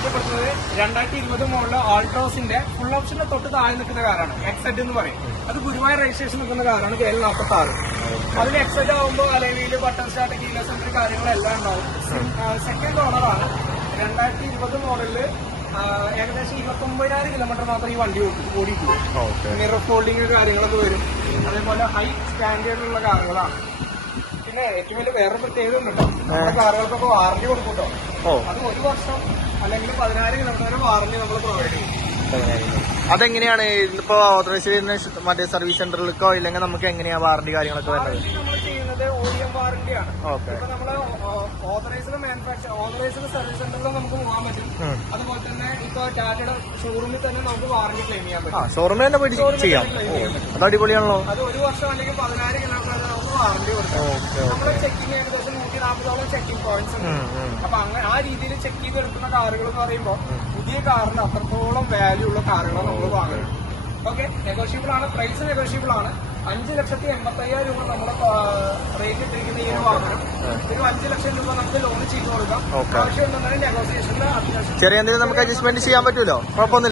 പരിചയപ്പെടുത്തുന്നത് 2020 model ആൾട്രോസിന്റെ full ഓപ്ഷന്റെ തൊട്ട് താഴെ നിൽക്കുന്ന കാറാണ്. എക്സെഡ് എന്ന് പറയും. അത് ഗുരുവായൂർ രജിസ്ട്രേഷൻ നിൽക്കുന്ന കാറാണ്. KL46. അതിൽ എക്സെഡ് ആകുമ്പോൾ അലവിയിൽ ബട്ടൺ സ്റ്റാർട്ട് കീലസ് സെന്റർ കാര്യങ്ങളെല്ലാം ഉണ്ടാവും. സെക്കൻഡ് ഓണറാണ്. 2020 മോഡലില് ഏകദേശം 29,000 കിലോമീറ്റർ മാത്രം ഈ വണ്ടി ഓടിയിട്ടുള്ളൂ. മിറർ ഫോൾഡിങ് കാര്യങ്ങളൊക്കെ വരും. അതേപോലെ ഹൈ സ്റ്റാൻഡേർഡിലുള്ള കാറുകളാണ്. പിന്നെ ഏറ്റവും വലിയ വേറെ പ്രത്യേകത ഉണ്ട് കേട്ടോ. നമ്മുടെ കാറുകൾക്കൊക്കെ വാറന്റി കൊടുക്കും കേട്ടോ. അത് 1 വർഷം അല്ലെങ്കിൽ 16 കിലോമീറ്റർ വരെ വാറന്റി നമ്മൾ പ്രൊവൈഡ് ചെയ്യും. അതെങ്ങനെയാണ് ഇന്നിപ്പോ ഓതറൈസ് മറ്റേ സർവീസ് സെന്ററിലേക്കോ ഇല്ലെങ്കിൽ നമുക്ക് എങ്ങനെയാ വാറന്റി കാര്യങ്ങളൊക്കെ വരുന്നത്? നമ്മൾ ചെയ്യുന്നത് OEM വാറന്റിയാണ്. ഇപ്പൊ നമ്മള് ഓതറൈസ്ഡ് മാനുഫാക്ചർ ഓതറൈസ്ഡ് സർവീസ് സെന്ററിലും നമുക്ക് പോകാൻ പറ്റും. അതുപോലെ തന്നെ ഇപ്പൊ ടാറ്റയുടെ ഷോറൂമിൽ തന്നെ നമുക്ക് വാറന്റി ക്ലെയിം ചെയ്യാൻ പറ്റും. ഷോറൂമിൽ തന്നെ പോയി ചെയ്യാം. അത് അടിപൊളിയാണല്ലോ. അത് 1 വർഷം അല്ലെങ്കിൽ 16 കിലോമീറ്റർ വരെ നമുക്ക് വാറന്റി കൊടുക്കാം. നമ്മള് ചെക്കിങ് ഏകദേശം 140ഓളം ചെക്കിംഗ് പോയിന്റ്സ് ഉണ്ട്. അപ്പൊ അങ്ങനെ ആ രീതിയിൽ ചെക്ക് ചെയ്ത് എടുക്കുന്ന കാറുകൾ എന്ന് പറയുമ്പോൾ പുതിയ കാറിന് അത്രത്തോളം വാല്യൂ ഉള്ള കാറുകളാണ് നമ്മൾ വാങ്ങുന്നത്. ഓക്കെ, നെഗോഷ്യബിൾ ആണ്. പ്രൈസ് നെഗോഷ്യബിൾ ആണ്. 5,85,000 രൂപ നമ്മുടെ റേറ്റ് ഇട്ടിരിക്കുന്ന ഈ ഒരു വാഹനം ഒരു 5 ലക്ഷം രൂപ നമുക്ക് ലോൺ ചെയ്ത് കൊടുക്കാം. ആവശ്യമുണ്ടെന്നാലും നെഗോസിയേഷനിൽ അത്യാവശ്യം ചെറിയ എന്തെങ്കിലും നമുക്ക് അഡ്ജസ്റ്റ്മെന്റ് ചെയ്യാൻ പറ്റുമല്ലോ? കുഴപ്പമൊന്നുമില്ല.